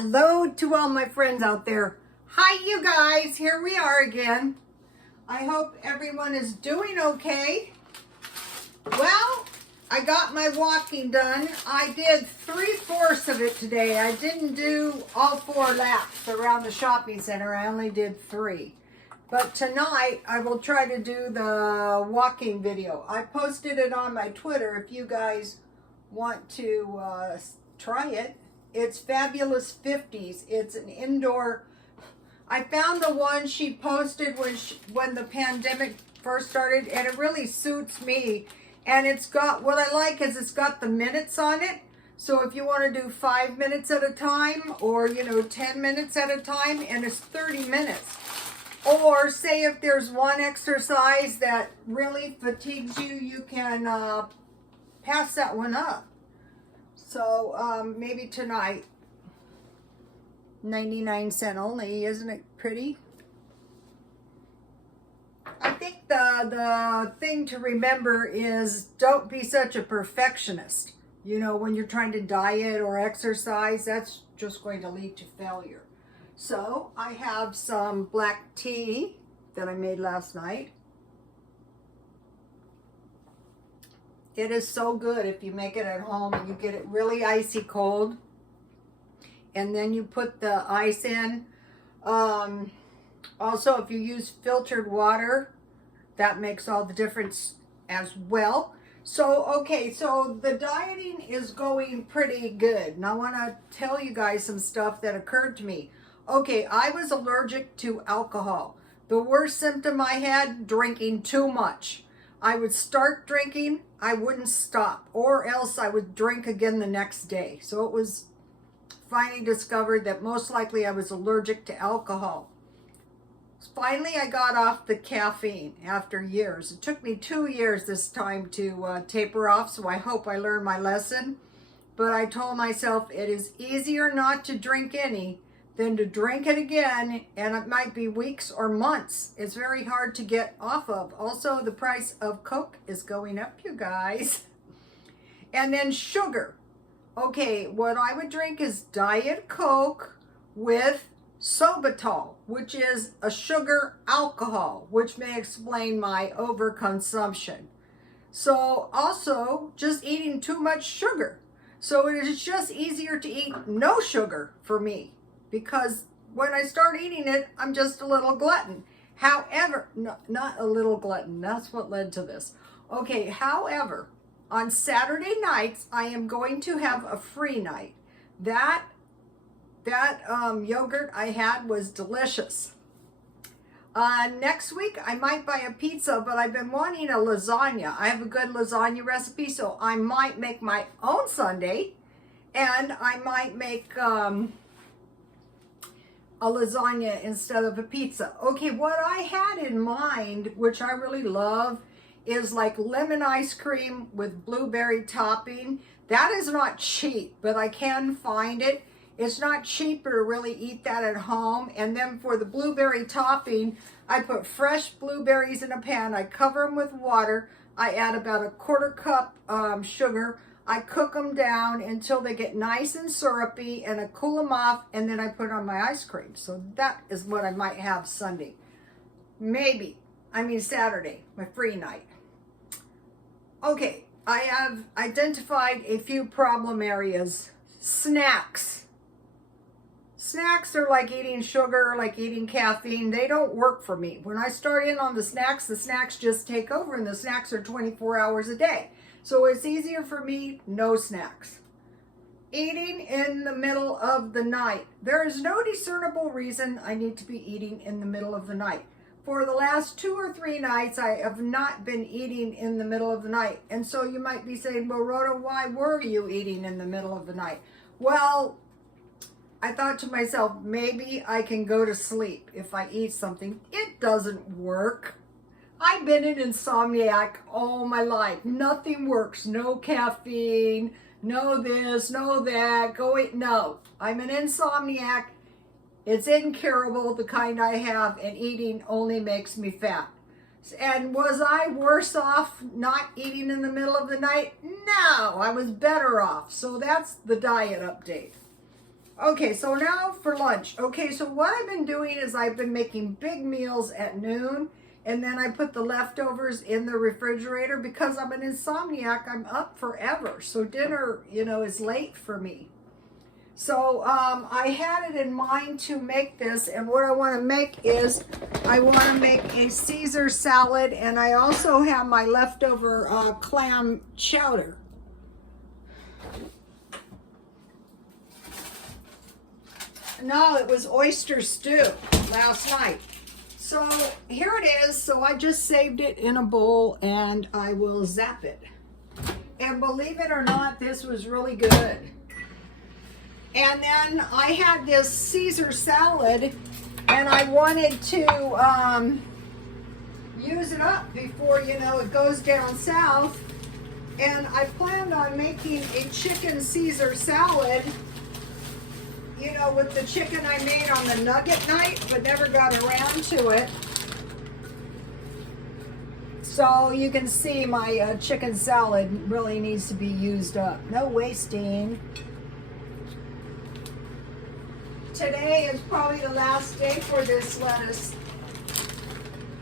Hello to all my friends out there. Hi, you guys. Here we are again. I hope everyone is doing okay. Well, I got my walking done. I did 3/4 of it today. I didn't do all 4 laps around the shopping center. I only did 3. But tonight, I will try to do the walking video. I posted it on my Twitter if you guys want to try it. It's Fabulous 50s. It's an indoor. I found the one she posted when the pandemic first started, and it really suits me. And it's got, what I like is it's got the minutes on it. So if you want to do 5 minutes at a time, or 10 minutes at a time, and it's 30 minutes. Or say if there's one exercise that really fatigues you, you can pass that one up. So maybe tonight, 99 cents only, isn't it pretty? I think the thing to remember is don't be such a perfectionist. When you're trying to diet or exercise, that's just going to lead to failure. So I have some black tea that I made last night. It is so good if you make it at home and you get it really icy cold. And then you put the ice in. Also, if you use filtered water, that makes all the difference as well. So, okay, so the dieting is going pretty good. And I want to tell you guys some stuff that occurred to me. Okay, I was allergic to alcohol. The worst symptom I had, drinking too much. I would start drinking, I wouldn't stop, or else I would drink again the next day. So it was finally discovered that most likely I was allergic to alcohol. Finally, I got off the caffeine after years. It took me 2 years this time to taper off, so I hope I learned my lesson. But I told myself it is easier not to drink any than to drink it again, and it might be weeks or months. It's very hard to get off of. Also, the price of Coke is going up, you guys. And then sugar. Okay, what I would drink is Diet Coke with sorbitol, which is a sugar alcohol, which may explain my overconsumption. So also, just eating too much sugar. So it is just easier to eat no sugar for me, because when I start eating it, I'm just a little glutton. However, no, not a little glutton, that's what led to this. Okay, however, on Saturday nights, I am going to have a free night. That yogurt I had was delicious. Next week, I might buy a pizza, but I've been wanting a lasagna. I have a good lasagna recipe, so I might make my own sundae, and I might make a lasagna instead of a pizza. Okay, what I had in mind, which I really love, is like lemon ice cream with blueberry topping. That is not cheap, but I can find it. It's not cheaper to really eat that at home. And then for the blueberry topping, I put fresh blueberries in a pan. I cover them with water. I add about a 1/4 cup sugar. I cook them down until they get nice and syrupy, and I cool them off, and then I put on my ice cream. So that is what I might have Sunday. Saturday, my free night. Okay, I have identified a few problem areas. Snacks. Snacks are like eating sugar, like eating caffeine. They don't work for me. When I start in on the snacks just take over, and the snacks are 24 hours a day. So it's easier for me, no snacks. Eating in the middle of the night. There is no discernible reason I need to be eating in the middle of the night. For the last 2 or 3 nights, I have not been eating in the middle of the night. And so you might be saying, well, Rhoda, why were you eating in the middle of the night? Well, I thought to myself, maybe I can go to sleep if I eat something. It doesn't work. I've been an insomniac all my life. Nothing works. No caffeine, no this, no that. No. I'm an insomniac. It's incurable, the kind I have, and eating only makes me fat. And was I worse off not eating in the middle of the night? No, I was better off. So that's the diet update. Okay, so now for lunch. Okay, so what I've been doing is I've been making big meals at noon, and then I put the leftovers in the refrigerator because I'm an insomniac. I'm up forever, so dinner, you know, is late for me. So I had it in mind to make this, and what I want to make is I want to make a Caesar salad, and I also have my leftover clam chowder. No, it was oyster stew last night. So here it is. So I just saved it in a bowl and I will zap it. And believe it or not, this was really good. And then I had this Caesar salad and I wanted to use it up before, you know, it goes down south. And I planned on making a chicken Caesar salad, you know, with the chicken I made on the nugget night, but never got around to it. So you can see my chicken salad really needs to be used up. No wasting. Today is probably the last day for this lettuce.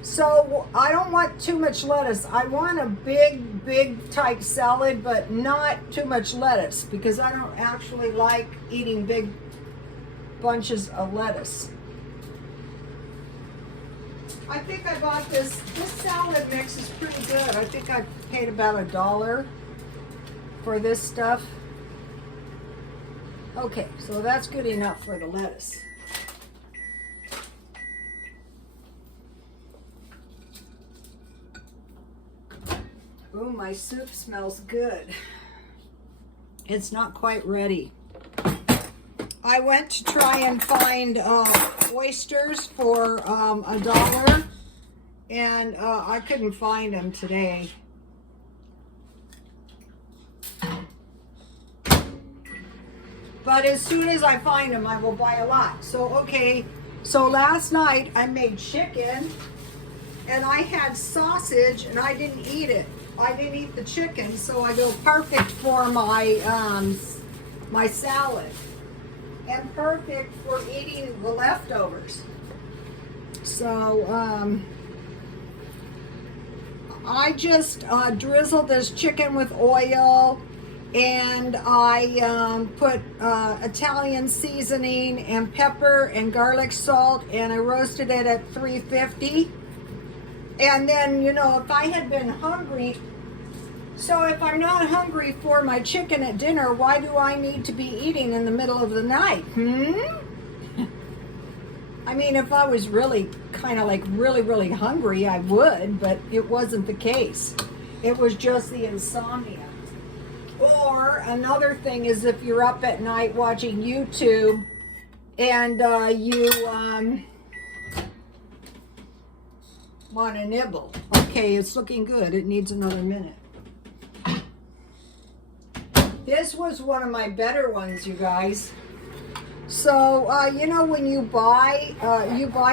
So I don't want too much lettuce. I want a big type salad, but not too much lettuce because I don't actually like eating big bunches of lettuce. I think I bought this salad mix is pretty good. I think I paid about $1 for this stuff. Okay, so that's good enough for the lettuce. Ooh, my soup smells good. It's not quite ready. I went to try and find oysters for $1, and I couldn't find them today. But as soon as I find them, I will buy a lot. So, okay, so last night I made chicken, and I had sausage, and I didn't eat it. I didn't eat the chicken, so I go perfect for my my salad. And perfect for eating the leftovers. So I just drizzled this chicken with oil, and I put Italian seasoning and pepper and garlic salt, and I roasted it at 350. And then, you know, if I had been hungry, so if I'm not hungry for my chicken at dinner, why do I need to be eating in the middle of the night? I mean, if I was really kind of like really hungry, I would, but it wasn't the case. It was just the insomnia. Or another thing is if you're up at night watching YouTube and you want to nibble. Okay, it's looking good. It needs another minute. This was one of my better ones, you guys. So, you know, when you buy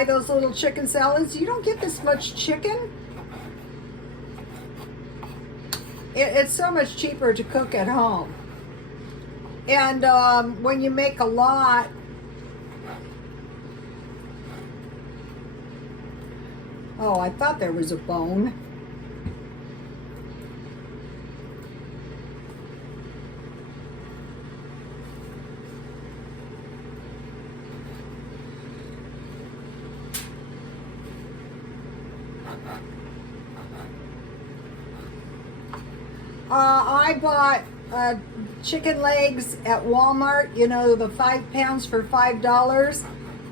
those little chicken salads, you don't get this much chicken. It's so much cheaper to cook at home. And when you make a lot, oh, I thought there was a bone. I bought chicken legs at Walmart, you know, the 5 pounds for $5.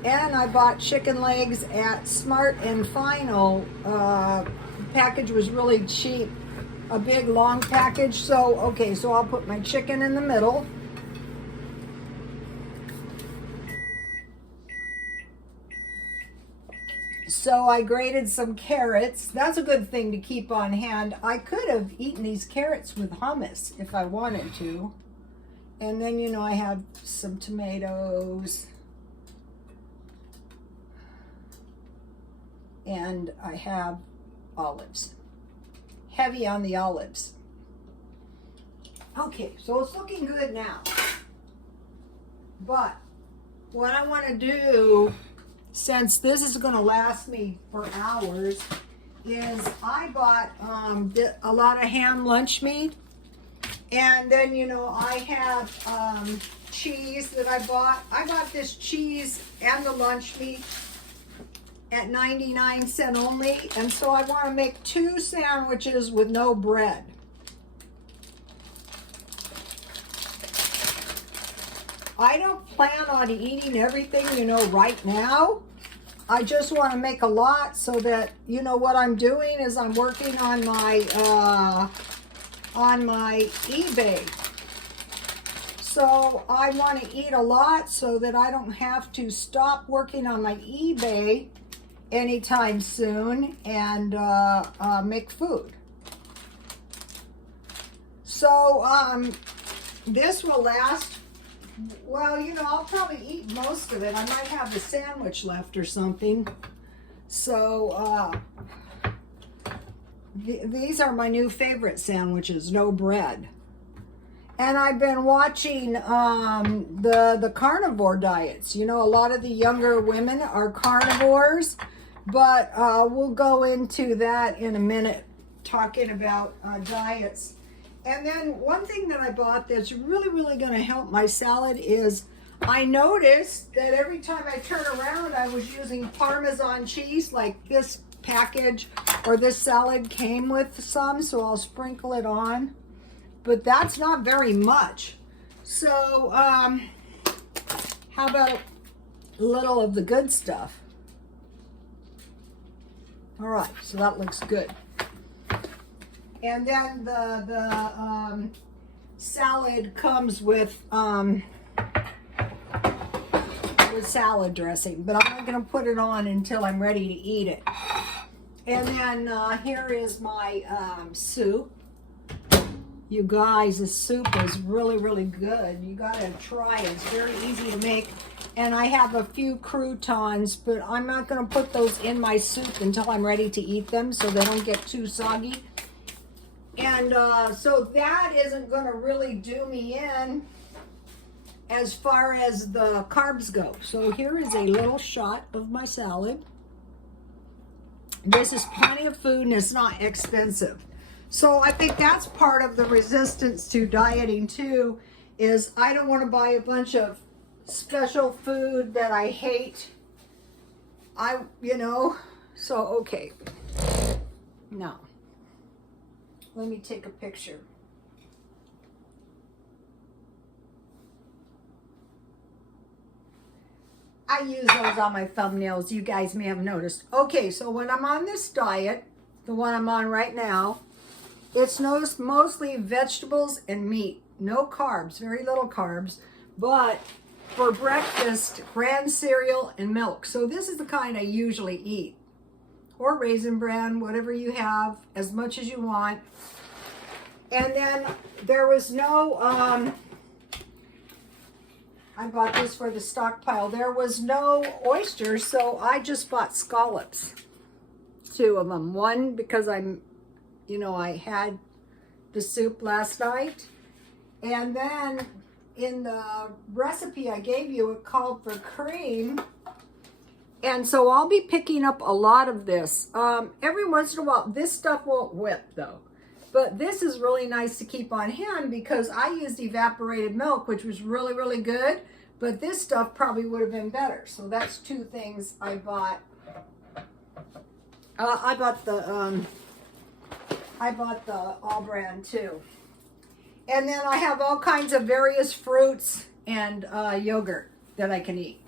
And I bought chicken legs at Smart and Final. Package was really cheap. A big long package. So, okay, so I'll put my chicken in the middle. So I grated some carrots. That's a good thing to keep on hand. I could have eaten these carrots with hummus if I wanted to. And then, you know, I have some tomatoes. And I have olives. Heavy on the olives. Okay, so it's looking good now. But what I want to do, since this is going to last me for hours, is I bought a lot of ham lunch meat. And then, you know, I have cheese that I bought. I got this cheese and the lunch meat at 99 cents only. And so I want to make 2 sandwiches with no bread. I don't plan on eating everything, you know, right now. I just want to make a lot so that, you know, what I'm doing is I'm working on my eBay. So I want to eat a lot so that I don't have to stop working on my eBay anytime soon and make food. So this will last. Well, you know, I'll probably eat most of it. I might have a sandwich left or something. So, these are my new favorite sandwiches, no bread. And I've been watching the carnivore diets. You know, a lot of the younger women are carnivores, but we'll go into that in a minute, talking about diets. And then one thing that I bought that's really, really going to help my salad is I noticed that every time I turn around, I was using Parmesan cheese, like this package or this salad came with some, so I'll sprinkle it on. But that's not very much. So how about a little of the good stuff? All right, so that looks good. And then the salad comes with salad dressing, but I'm not going to put it on until I'm ready to eat it. And then here is my soup. You guys, the soup is really, really good. You got to try it. It's very easy to make. And I have a few croutons, but I'm not going to put those in my soup until I'm ready to eat them so they don't get too soggy. And so that isn't going to really do me in as far as the carbs go. So here is a little shot of my salad. This is plenty of food and it's not expensive. So I think that's part of the resistance to dieting too, is I don't want to buy a bunch of special food that I hate. So okay. Now, let me take a picture. I use those on my thumbnails. You guys may have noticed. Okay, so when I'm on this diet, the one I'm on right now, it's mostly vegetables and meat. No carbs, very little carbs. But for breakfast, bran cereal and milk. So this is the kind I usually eat. Or Raisin Bran, whatever you have, as much as you want. And then there was no, I bought this for the stockpile. There was no oysters, so I just bought scallops. 2 of them. One because I had the soup last night. And then in the recipe I gave you, it called for cream. And so I'll be picking up a lot of this. Every once in a while, this stuff won't whip though. But this is really nice to keep on hand because I used evaporated milk, which was really, really good. But this stuff probably would have been better. So that's 2 things I bought. I bought the all brand too. And then I have all kinds of various fruits and yogurt that I can eat.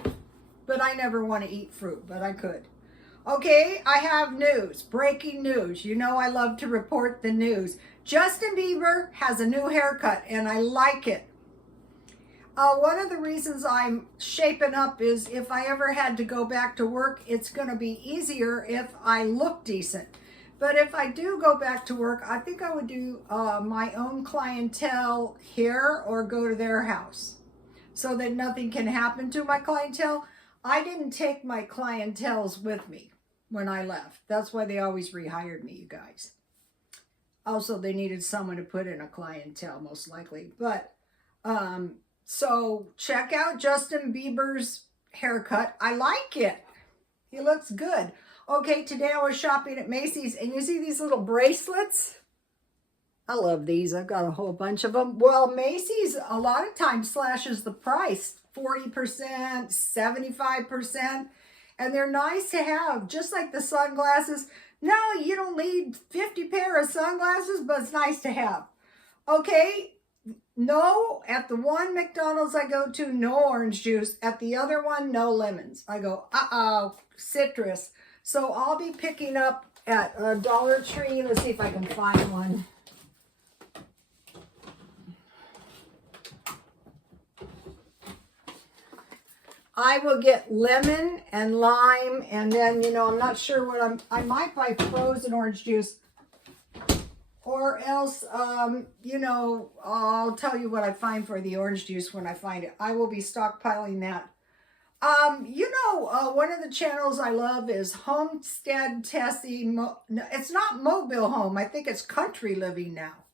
But I never want to eat fruit, but I could. Okay, I have news, breaking news. You know I love to report the news. Justin Bieber has a new haircut and I like it. One of the reasons I'm shaping up is if I ever had to go back to work, it's going to be easier if I look decent. But if I do go back to work, I think I would do my own clientele here or go to their house so that nothing can happen to my clientele. I didn't take my clientels with me when I left. That's why they always rehired me, you guys. Also, they needed someone to put in a clientele, most likely. But, so check out Justin Bieber's haircut. I like it. He looks good. Okay, today I was shopping at Macy's, and you see these little bracelets? I love these. I've got a whole bunch of them. Well, Macy's a lot of times slashes the price, 40%, 75%, and they're nice to have, just like the sunglasses. No, you don't need 50 pair of sunglasses, but it's nice to have. Okay, no, at the one McDonald's I go to, no orange juice. At the other one, no lemons. I go, uh-oh, citrus. So I'll be picking up at a Dollar Tree. Let's see if I can find one. I will get lemon and lime, and then, you know, I'm not sure what I might buy frozen orange juice, or else, you know, I'll tell you what I find for the orange juice when I find it. I will be stockpiling that. You know, one of the channels I love is Homestead Tessie. No, it's not Mobile Home. I think it's Country Living now.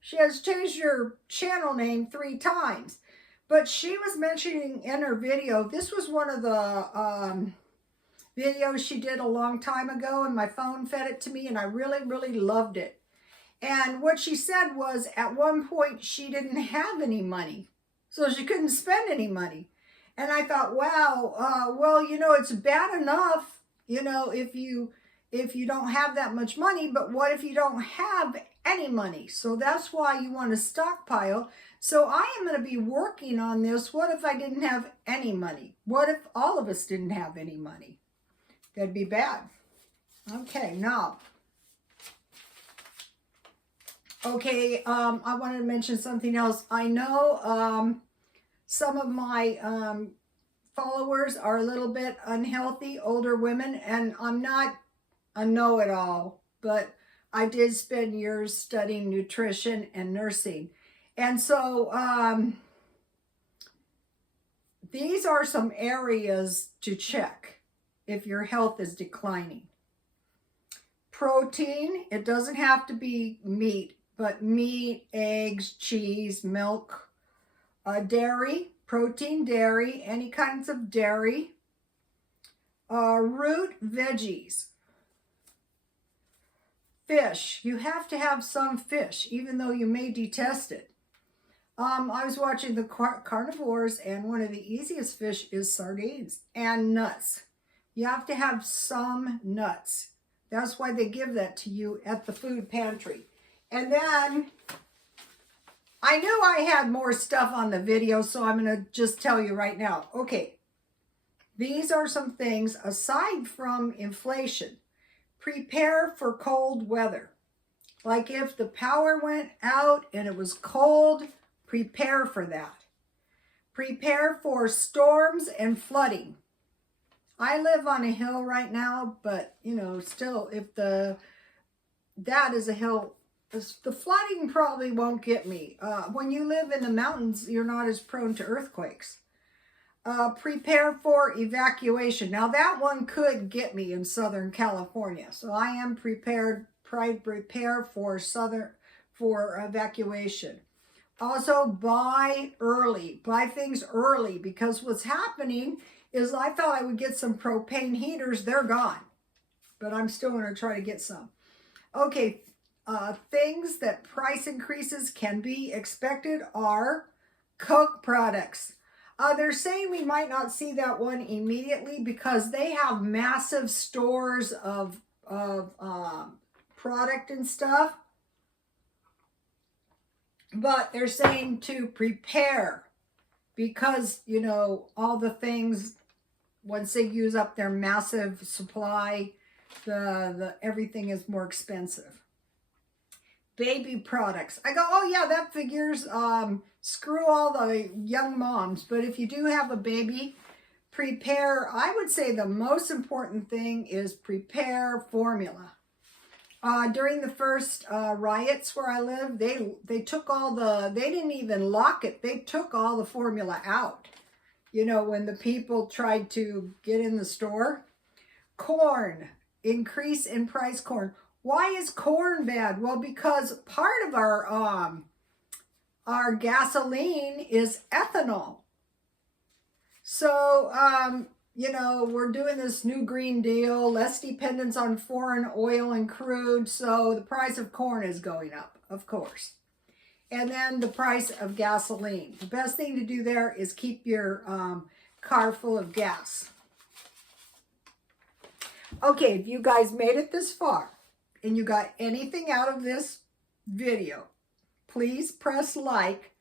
She has changed her channel name 3 times. But she was mentioning in her video, this was one of the videos she did a long time ago, and my phone fed it to me, and I really, really loved it. And what she said was, at one point, she didn't have any money, so she couldn't spend any money. And I thought, wow, well, you know, it's bad enough, you know, if you don't have that much money, but what if you don't have any money? So that's why you want to stockpile. So I am going to be working on this. What if I didn't have any money? What if all of us didn't have any money? That'd be bad. Okay, now. Okay, I wanted to mention something else. I know some of my followers are a little bit unhealthy, older women, and I'm not a know-it-all, but I did spend years studying nutrition and nursing. And so these are some areas to check if your health is declining. Protein, it doesn't have to be meat, but meat, eggs, cheese, milk, dairy, protein, dairy, any kinds of dairy, root veggies. Fish, you have to have some fish, even though you may detest it. I was watching the carnivores, and one of the easiest fish is sardines and nuts. You have to have some nuts. That's why they give that to you at the food pantry. And then, I knew I had more stuff on the video, so I'm going to just tell you right now. Okay, these are some things aside from inflation. Prepare for cold weather. Like if the power went out and it was cold, prepare for that. Prepare for storms and flooding. I live on a hill right now, but you know, still, if that is a hill, the flooding probably won't get me. When you live in the mountains, you're not as prone to earthquakes. Prepare for evacuation. Now that one could get me in Southern California, so I am prepared. Prepare for evacuation. Also, buy early. Buy things early, because what's happening is I thought I would get some propane heaters. They're gone, but I'm still going to try to get some. Okay, things that price increases can be expected are Coke products. They're saying we might not see that one immediately because they have massive stores of product and stuff. But they're saying to prepare because, you know, all the things, once they use up their massive supply, the everything is more expensive. Baby products. I go, oh yeah, that figures. Screw all the young moms. But if you do have a baby, prepare. I would say the most important thing is prepare formula. During the first riots where I live, they took they didn't even lock it. They took all the formula out. You know, when the people tried to get in the store. Corn, increase in price corn. Why is corn bad? Well, because part of our gasoline is ethanol. So, you know, we're doing this new Green Deal, less dependence on foreign oil and crude. So the price of corn is going up, of course. And then the price of gasoline. The best thing to do there is keep your car full of gas. Okay, if you guys made it this far and you got anything out of this video, please press like.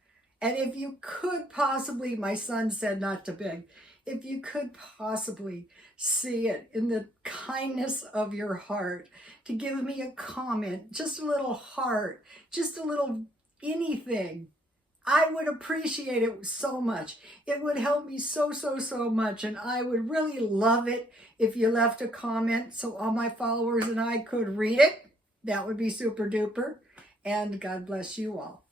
And if you could possibly, my son said not to beg, if you could possibly see it in the kindness of your heart to give me a comment, just a little heart, just a little anything, I would appreciate it so much. It would help me so much, and I would really love it if you left a comment so all my followers and I could read it. That would be super duper, and God bless you all.